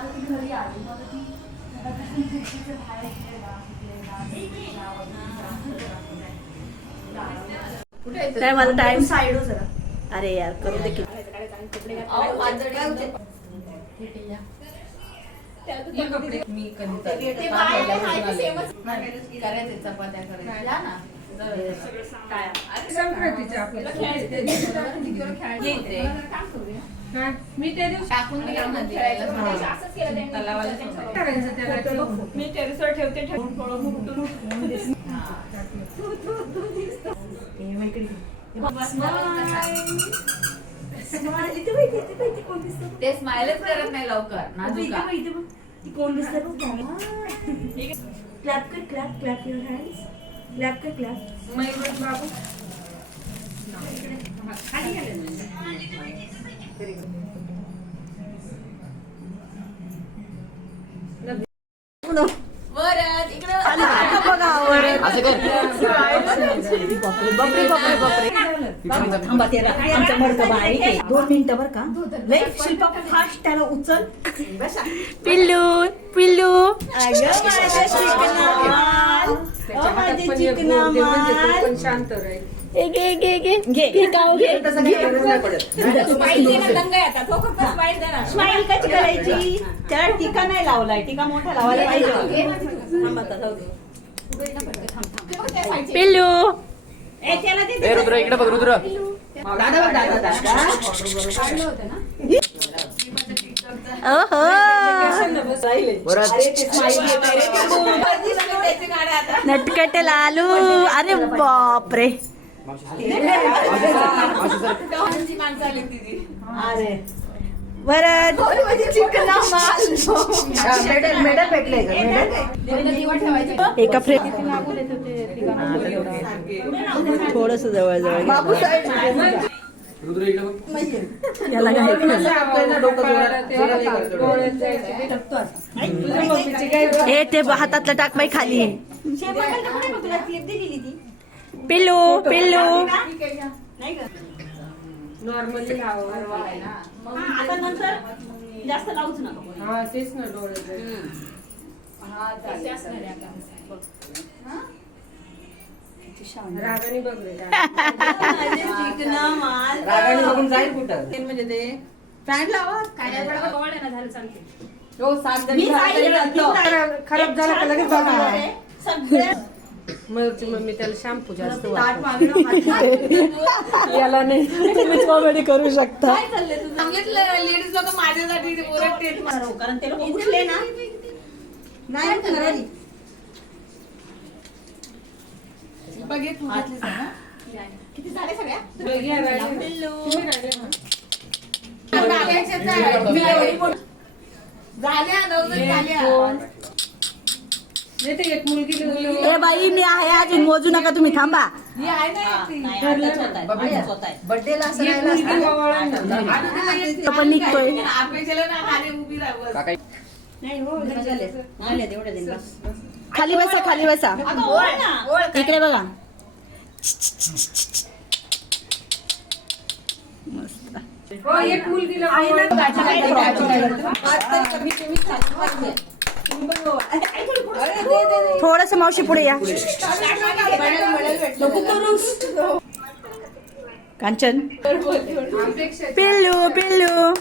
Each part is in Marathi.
आता ती घरी आली मग ती घरापासून खिडकीच्या बाहेर इकडे जा, तिकडे जा, तिकडे जा, वगैरे जा. काय माझा टाइम साईड हो जरा. अरे यार करू दे की. मी कधी ते बाहेर आहे ते सेमच करायचे चपात्या ना? संक्रांतीच्या आपल्याला मी त्या दिवशी टाकून दिलं ना खेळायला तलावाला करायचं त्याला मी टेरेसवर ठेवते ठेवून थोडं मुटून ते स्माइलच करत नाही लवकर. नाजुका. कोण दिसत क्लॅप कर clap clap your hands clap कर क्लॅप मयूर बाबू. वरद इकडे बापरे बापरे बापरे. थांबा ते ना, आमचं मडकं बारीक आहे. दोन मिनिटं बरं का? लय शिल्पा फास्ट त्याला उचल. पिल्लू पिल्लू. अगं माझ्या चिकनामाल. ओ माझे म्हणजे शांत राहील. घे घे घे घे. घे. घे. गाव घे. स्माईल कशी करायची? त्याला टीका नाही लावलाय. टीका मोठा लावायला पाहिजे. पिल्लू. ए रुद्र इकडे बघ रुद्र. दादा बघ, दादा दादा. ओहो. नटकट लालू. अरे बापरे. अरे मेडल मेडल भेटले एका फ्रेम थोडस जवळ जवळ याला हे ते हातातलं टाक बाई खाली पिल्लू पिल्लू. नॉर्मली लावा आता नंतर जास्त लावूच नका. हा तेच ना डोळे रागाने बघ रे रागाने. बघून जाईल कुठं? म्हणजे ते. फॅन लावा. हो सात मी सांगितलं, खराब झाला लगेच मग मम्मी त्याला शॅम्पू जास्त याला नाही. तुम्ही कॉमेडी करू शकता. सांगितलं लेडीज लोक माझ्यासाठी ते ओरडतेत. कारण ते लोक उठले ना. नाही उठणार. बघ हे तू घेतलीस ना? किती झाले सगळ्या? बघ, या राहिले. ए बाई मी आहे अजून मोजू नका तुम्ही थांबा. ही असं राहिलं असतं. तो पण निघतोय. ना खाली उभी राहा काका खाली बसा खाली बसा. इकडे बघा. मस्त हो एक मुलगीला ओवाळून. थोडस मावशी पुढे या. कांचन. पिल्लू पिल्लू.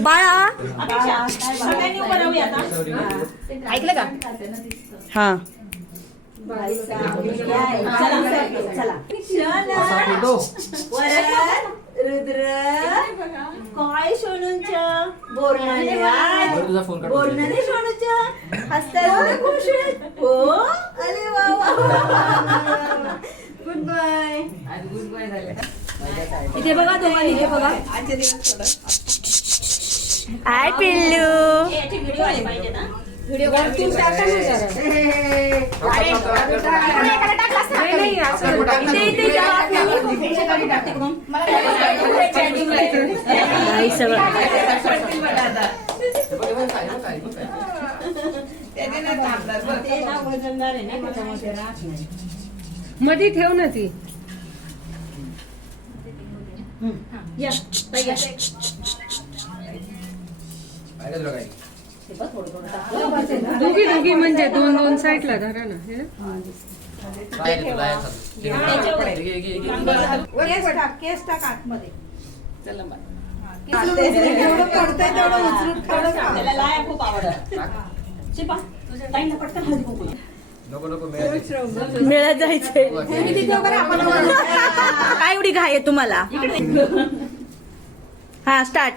बाळा. ऐकलं का हा. रुद्र काय सोनूंच्या बोरणाने बोरणाने सोनूच्या हसतात खुश. हो अरे वा वा गुड बाय गुड बाय झाले इथे बघा तुम्हाला इथे बघा हाय पिल्लू वरतून टाका ना जरा. नाही, नाही, असं नाही सगळं मध्ये ठेव ना ती या ताई, या. काय हे बघ, थोडं थोडं दोघी दोघी म्हणजे दोन दोन साईडला धरा ना हे. काय केस टाक, केस टाक आतमध्ये. जेवढं पडतंय तेवढं उचलून खाणं त्याला लाया खूप आवडत पटकन हळदी कुंकू मेळ्यात जायचंय. काय एवढी घाय आहे तुम्हाला? हा स्टार्ट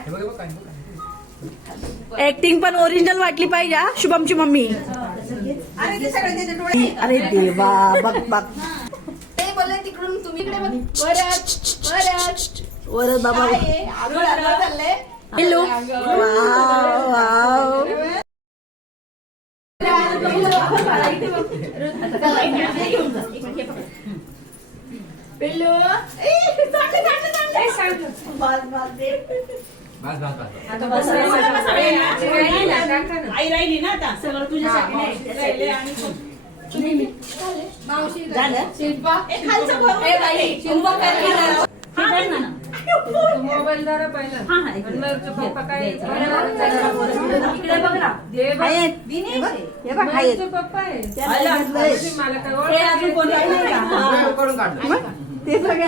ऍक्टिंग पण ओरिजिनल वाटली पाहिजे शुभमची मम्मी. अरे देवा बघ बघ. ते बोलले तिकडून तुम्ही इकडे बघ. परत परत वर बाबा. हॅलो वाव वाव पिल्लू. बस, बस. बस आता बस. आई राहिली ना आता. सगळं तुझ्यासाठी नाही. त्यासाठी आणि तुम्ही मी. मावशी झालं? शिल्पा. ए, खालचं भरून? हा. मोबाईल धरा पहिला. पप्पा काय. हे पप्पा आहे आला. म्हणजे मला काय हे राहिलं? हा. ते सगळे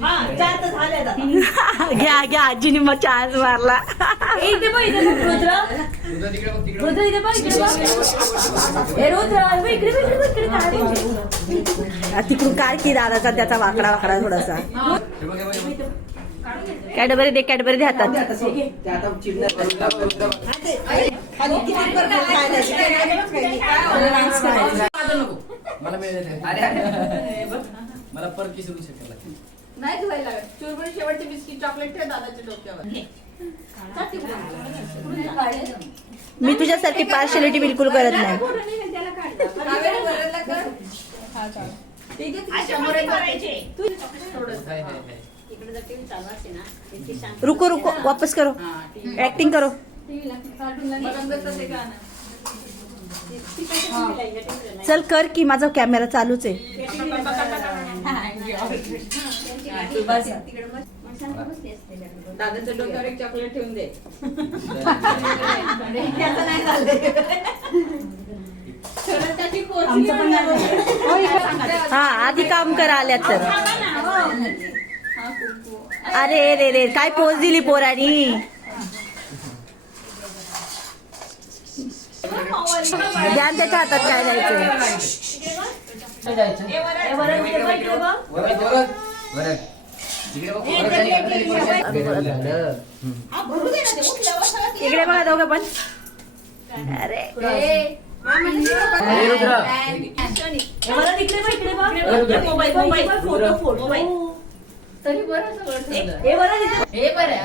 घ्या घ्या आजीने मग चार्ज मारला. काय तिकडून काढ की दादाचा त्याचा वाकडा वाकडा थोडासा. कॅडबरी दे कॅडबरी दे हातात. मला परत किती नाही धुवायला लागत. शेवटचे बिस्किट चॉकलेट ठेव दादाच्या डोक्यावर. मी तुझ्यासारखी पार्शलिटी बिलकुल करत नाही. कावेरी वरला कर ठीक आहे तिच्या समोर एक करायचे. थोडंसं. हाय, हाय, हाय. इकडे जर टीव्ही चालू असते ना इतकी शांत रुको रुको. वापस करो. ऍक्टिंग करो. चल कर की माझा कॅमेरा चालूच आहे. दादाच्या डोक्यावर एक चॉकलेट ठेवून दे. आमचं पण नाही. होत. हा आधी काम करा आल्या तर. अरे रे रे काय पोच दिली पोरानी? ध्यान त्याच्या हातात काय द्यायचं इकडे बघ. हा, दोघं पण. अरे.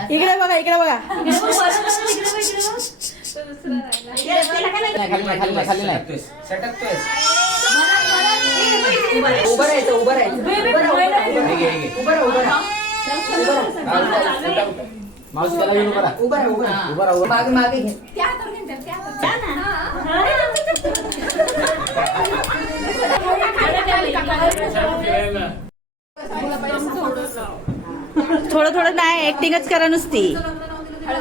इकडे बघ, इकडे बघ. रुद्र. हे. उभं राहा. उभं उभं. हे हे. उभं राहा उभं राहा हा. मावशी त्याला घेऊन उभा राहा. उभं राहा उभं राहा उभा राहा, उभा राहा. मागे मागे घे. थोडं थोडं नाही ऍक्टिंगच करा नुसती अरे,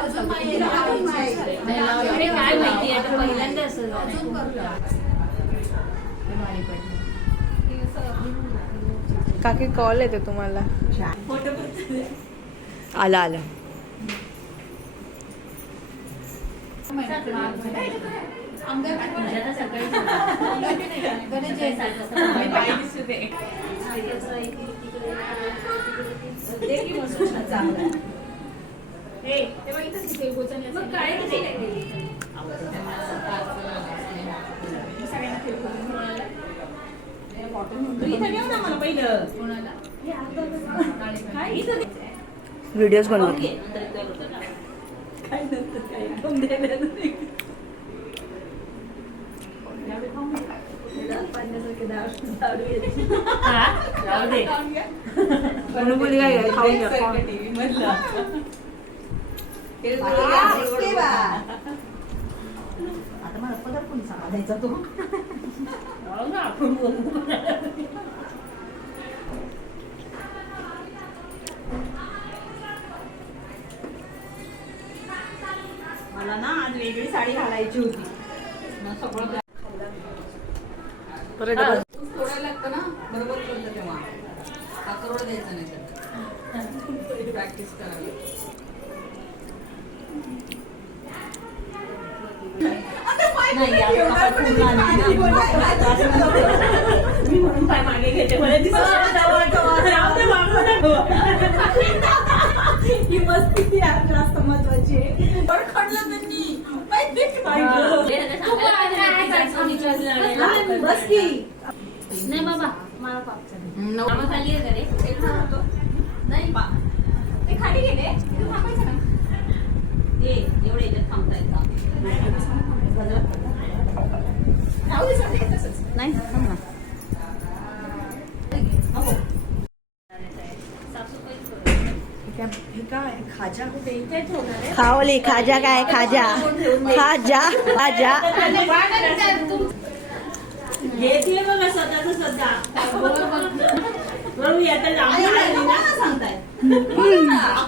काय माहिती आता पहिल्यांदा असं झालं. काकी कॉल येतो तुम्हाला. आला आला. आता व्हिडिओज बनवतो म्हणून काय खाऊन. आता मला पगार कोणी सांगा द्यायचा तो. हो ना, आपण बोलू. मला ना आज वेगळी साडी घालायची होती. मग सगळं. थोडा लागतं ना? बरोबर बोलतं तेव्हा. करोड द्यायचा नाही तर. प्रॅक्टिस करावी नाही आता आपण पूर्ण आली ना. मी म्हणून मागे घेते नाही. ही मस्ती महत्वाची आहे. त्यांनी. बाबा मला खाली आहे रे होतो नाही बा ते खाली गेले तू थांबायचं ना ए, एवढे याच्यात थांबता येतं. राहू दे चालते तसंच नाही थांब ना. खावली खाजा काय खाजा? खाजा खाजा. हा.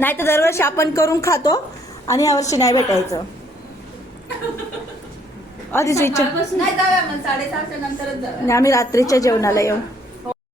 नाही तर दरवर्षी आपण करून खातो आणि यावर्षी नाही भेटायचं. आधीच इच्छा आम्ही रात्रीच्या जेवणाला येऊ.